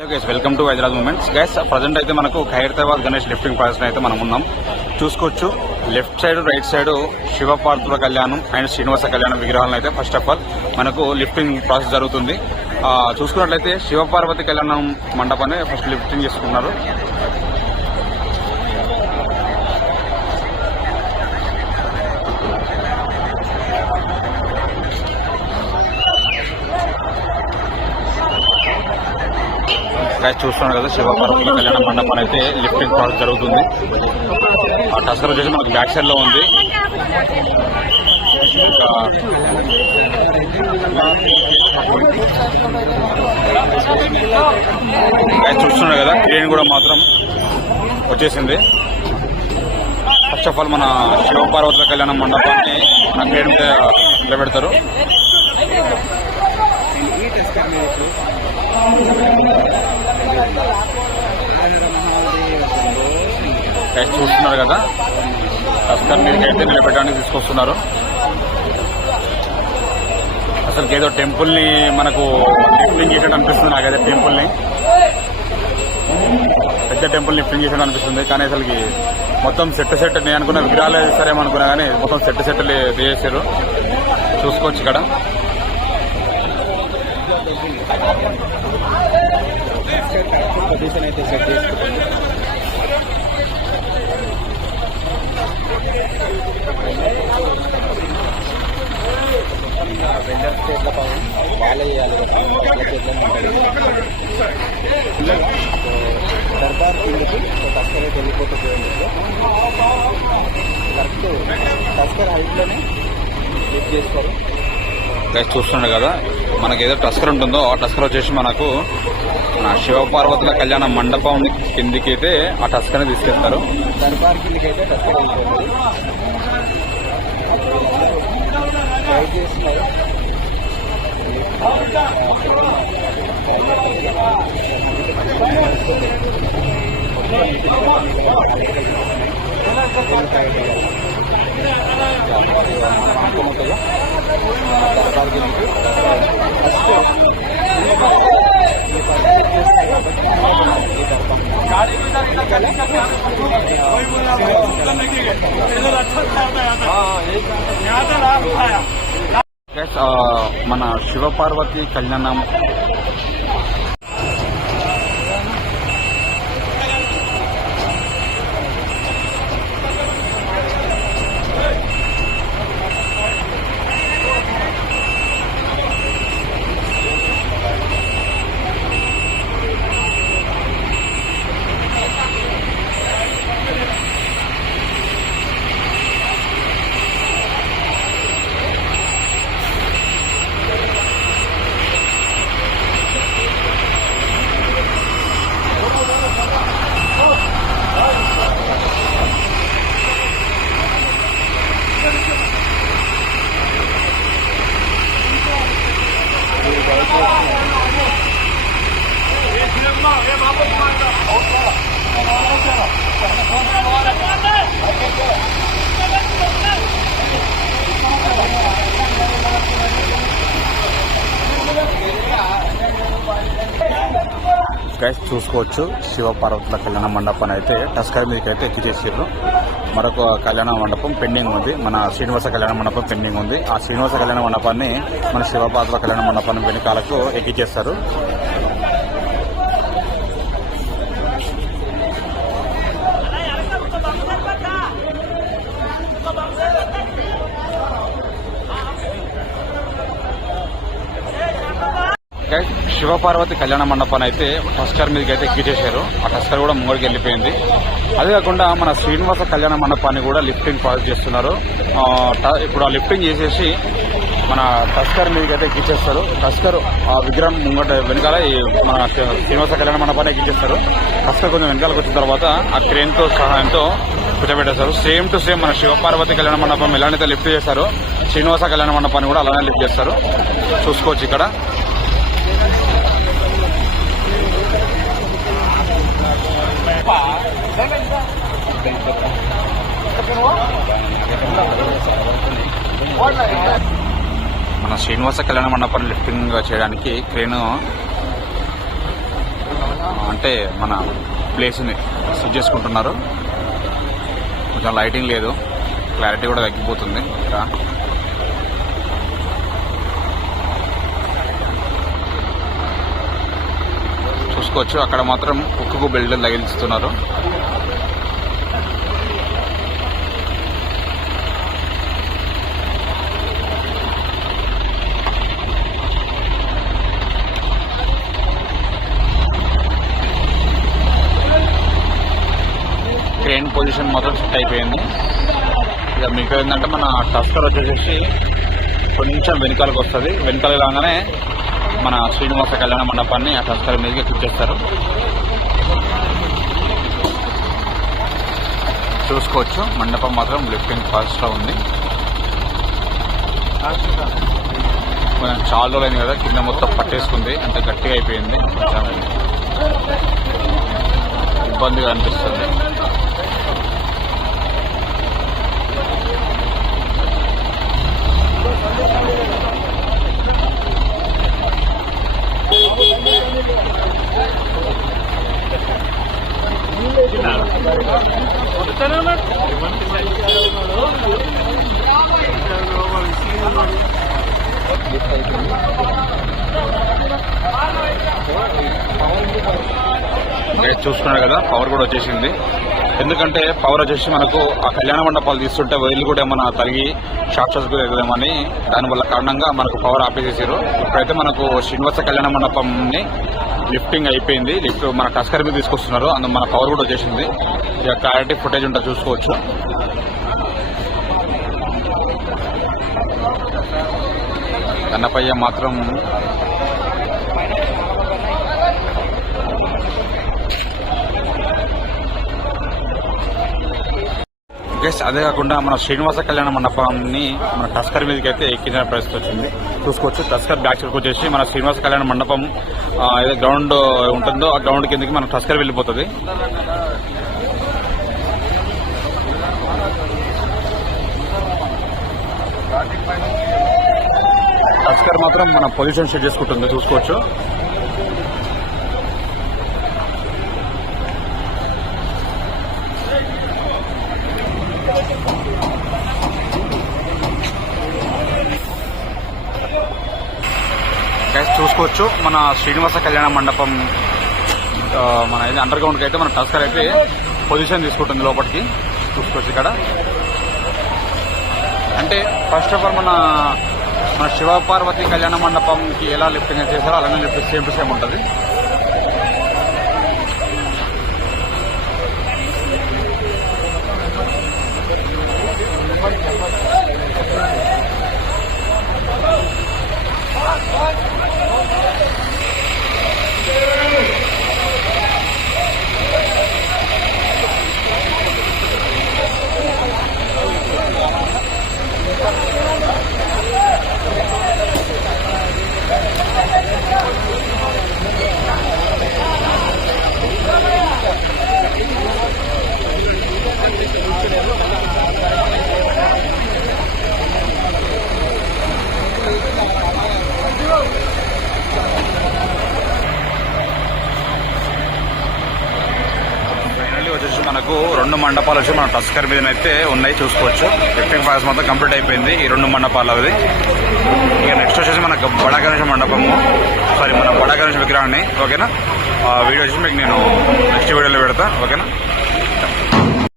Welcome to Hyderabad moments guys. Present అయితే మనకు Khairatabad Ganesh lifting process అయితే మనం ఉన్నాం. చూసుకోవచ్చు లెఫ్ట్ సైడ్ రైట్ సైడ్ శివపార్వతుల కళ్యాణం అండ్ శ్రీనివాస కళ్యాణం విగ్రహాలను అయితే ఫస్ట్ ఆఫ్ ఆల్ మనకు లిఫ్టింగ్ ప్రాసెస్ జరుగుతుంది. చూసుకున్నట్లయితే శివపార్వతి కళ్యాణం మండపాన్ని ఫస్ట్ లిఫ్టింగ్ చేసుకున్నారు. చూస్తున్నారు కదా, శివపార్వతుల కళ్యాణ మండపం అయితే లిఫ్టింగ్ ప్రాసెస్ జరుగుతుంది. ఆ టస్కర్ వచ్చేసి మనకు బ్యాక్ సైడ్ లో ఉంది. చూస్తున్నారు కదా, క్రేన్ కూడా మాత్రం వచ్చేసింది. ఫస్ట్ ఆఫ్ ఆల్ మన శివపార్వతుల కళ్యాణ మండపాన్ని మన క్రేన్ మీద నిలబెడతారు. చూస్తున్నారు కదా, టస్కర్ మీదకి అయితే నిలబెట్టడానికి తీసుకొస్తున్నారు. అసలు ఏదో టెంపుల్ ని మనకు లిఫ్టింగ్ చేసినట్టు అనిపిస్తుంది. నాకైతే టెంపుల్ ని పెద్ద టెంపుల్ లిఫ్టింగ్ చేసినట్టు అనిపిస్తుంది. కానీ అసలుకి మొత్తం సెట్ నేను అనుకున్న విగ్రహాలు వేస్తారేమో అనుకున్నా, కానీ మొత్తం సెట్ చేశారు. చూసుకోవచ్చు ఇక్కడ. పొజిషన్ అయితే సెట్ చేసుకుంటారు. వెండర్ స్టేట్ల పవన్ వాళ్ళే చేయాలి. దర్బార్ కిందకి టస్కర్ అయితే వెళ్ళిపోతుంది. కరెక్ట్ టస్కర్ హైట్లోనే లిఫ్ట్ చేస్తారు. చూస్తున్నాడు కదా, మనకి ఏదో టస్కర్ ఉంటుందో ఆ టస్కర్ వచ్చేసి మనకు మన శివపార్వతుల కళ్యాణ మండపం కిందికి అయితే ఆ టస్కర్ తీసుకెళ్తారు. దర్బార్ కిందికి అయితే టస్కర్ వెళ్తుంది. మన శివపార్వతి కళ్యాణం గైస్ చూసుకోవచ్చు. శివపార్వతుల కళ్యాణ మండపాన్ని అయితే టస్కర్ మీదకి అయితే ఎక్కిచేసారు. మరొక కళ్యాణ మండపం పెండింగ్ ఉంది. మన శ్రీనివాస కళ్యాణ మండపం పెండింగ్ ఉంది. ఆ శ్రీనివాస కళ్యాణ మండపాన్ని మన శివపార్వతుల కళ్యాణ మండపాన్ని వెనకాలకు ఎక్కిచేస్తారు. శివపార్వతి కళ్యాణ మండపాన్ని అయితే టస్కర్ మీదకి అయితే ఎక్కిచేశారు. ఆ టస్కర్ కూడా ముంగడికి వెళ్ళిపోయింది. అదే కాకుండా మన శ్రీనివాస కళ్యాణ మండపాన్ని కూడా లిఫ్టింగ్ ప్రాసెస్ చేస్తున్నారు. ఇప్పుడు ఆ లిఫ్టింగ్ చేసేసి మన టస్కర్ మీదకి అయితే ఎక్కిచ్చేస్తారు. టస్కర్ ఆ విగ్రహం ముంగట వెనకాల మన శ్రీనివాస కళ్యాణ మండపాన్ని ఎక్కిచ్చేస్తారు. టస్కర్ కొంచెం వెనకాలకు వచ్చిన తర్వాత ఆ క్రేన్ తో సహాయంతో కూర్చోబెట్టేస్తారు. సేమ్ టు సేమ్ మన శివపార్వతి కళ్యాణ మండపం ఎలానైతే లిఫ్ట్ చేశారో శ్రీనివాస కళ్యాణ మండపాన్ని కూడా అలానే లిఫ్ట్ చేస్తారు. చూసుకోవచ్చు ఇక్కడ. మన శ్రీనివాస కళ్యాణ మండపాన్ని లిఫ్టింగ్ చేయడానికి క్రేన్ అంటే మన ప్లేస్ని సెట్ చేసుకుంటున్నారు. కొంచెం లైటింగ్ లేదు, క్లారిటీ కూడా తగ్గిపోతుంది. ఇంకా చూసుకోవచ్చు, అక్కడ మాత్రం కుక్కకు బెల్ట్ తగిలిస్తున్నారు. క్రేన్ పొజిషన్ మాత్రం సెట్ అయిపోయింది. ఇక మీకు ఏంటంటే మన టస్కర్ వచ్చేసి కొంచెం వెనకాలకు వస్తుంది. వెనకాల రాగానే మన శ్రీనివాస కళ్యాణ మండపాన్ని ఆ టస్కర్ మీదకి ఎక్కిచ్చేస్తారు. చూసుకోవచ్చు, మండపం మాత్రం లిఫ్టింగ్ ఫాస్ట్గా ఉంది. కొంచెం చాలా రోజులైంది కదా, కింద మొత్తం పట్టేసుకుంది, అంటే గట్టిగా అయిపోయింది. కొంచెం ఇబ్బందిగా అనిపిస్తుంది. చూసుకున్నాడు కదా, పవర్ కూడా వచ్చేసింది. ఎందుకంటే పవర్ వచ్చేసి మనకు ఆ కళ్యాణ మండపాలు తీస్తుంటే వైర్లు కూడా ఏమన్నా తరిగి షార్ట్ సర్క్యూట్ అవుతుందేమని దానివల్ల కారణంగా మనకు పవర్ ఆపేసేసారు. ఇప్పుడైతే మనకు శ్రీనివాస కళ్యాణ మండపంని లిఫ్టింగ్ అయిపోయింది. లిఫ్ట్ మన టస్కర్ మీద తీసుకొస్తున్నారు, అందులో మన పవర్ కూడా వచ్చేసింది. ఇక క్లారిటీ ఫుటేజ్ ఉంటుంది, చూసుకోవచ్చు. కన్నపయ్య మాత్రం గెస్ట్. అదే కాకుండా మన శ్రీనివాస కళ్యాణ మండపాన్ని మన టస్కర్ మీదకి అయితే ఎక్కించిన పరిస్థితి వచ్చింది. చూసుకోవచ్చు, టస్కర్ బ్యాక్ సైడ్కి వచ్చేసి మన శ్రీనివాస కళ్యాణ మండపం ఏదో గ్రౌండ్ ఉంటుందో ఆ గ్రౌండ్ కిందకి మన టస్కర్ వెళ్ళిపోతుంది. టస్కర్ మాత్రం మన పొజిషన్ సెట్ చేసుకుంటుంది, చూసుకోవచ్చు. చూసుకోవచ్చు, మన శ్రీనివాస కళ్యాణ మండపం మన ఇది అండర్ గ్రౌండ్కి అయితే మన టస్కర్ అయితే పొజిషన్ తీసుకుంటుంది లోపలికి. చూసుకోవచ్చు ఇక్కడ. అంటే ఫస్ట్ ఆఫ్ ఆల్ మన శివపార్వతి కళ్యాణ మండపంకి ఎలా లిఫ్టింగ్ చేశారో అలానే లిఫ్ట్ సేమ్ టు సేమ్ ఉంటుంది. వచ్చేసి మనకు 2 మండపాలు వచ్చి మన టస్కర్ మీద అయితే ఉన్నాయి, చూసుకోవచ్చు. లిఫ్టింగ్ ప్రాసెస్ మొత్తం కంప్లీట్ అయిపోయింది ఈ 2 మండపాలు. అది ఇక నెక్స్ట్ వచ్చేసి మన బడా గణేష మండపము, మన బడా గణేష విగ్రహాన్ని. ఓకేనా, వీడియో వచ్చి మీకు నేను నెక్స్ట్ వీడియోలో పెడతా. ఓకేనా.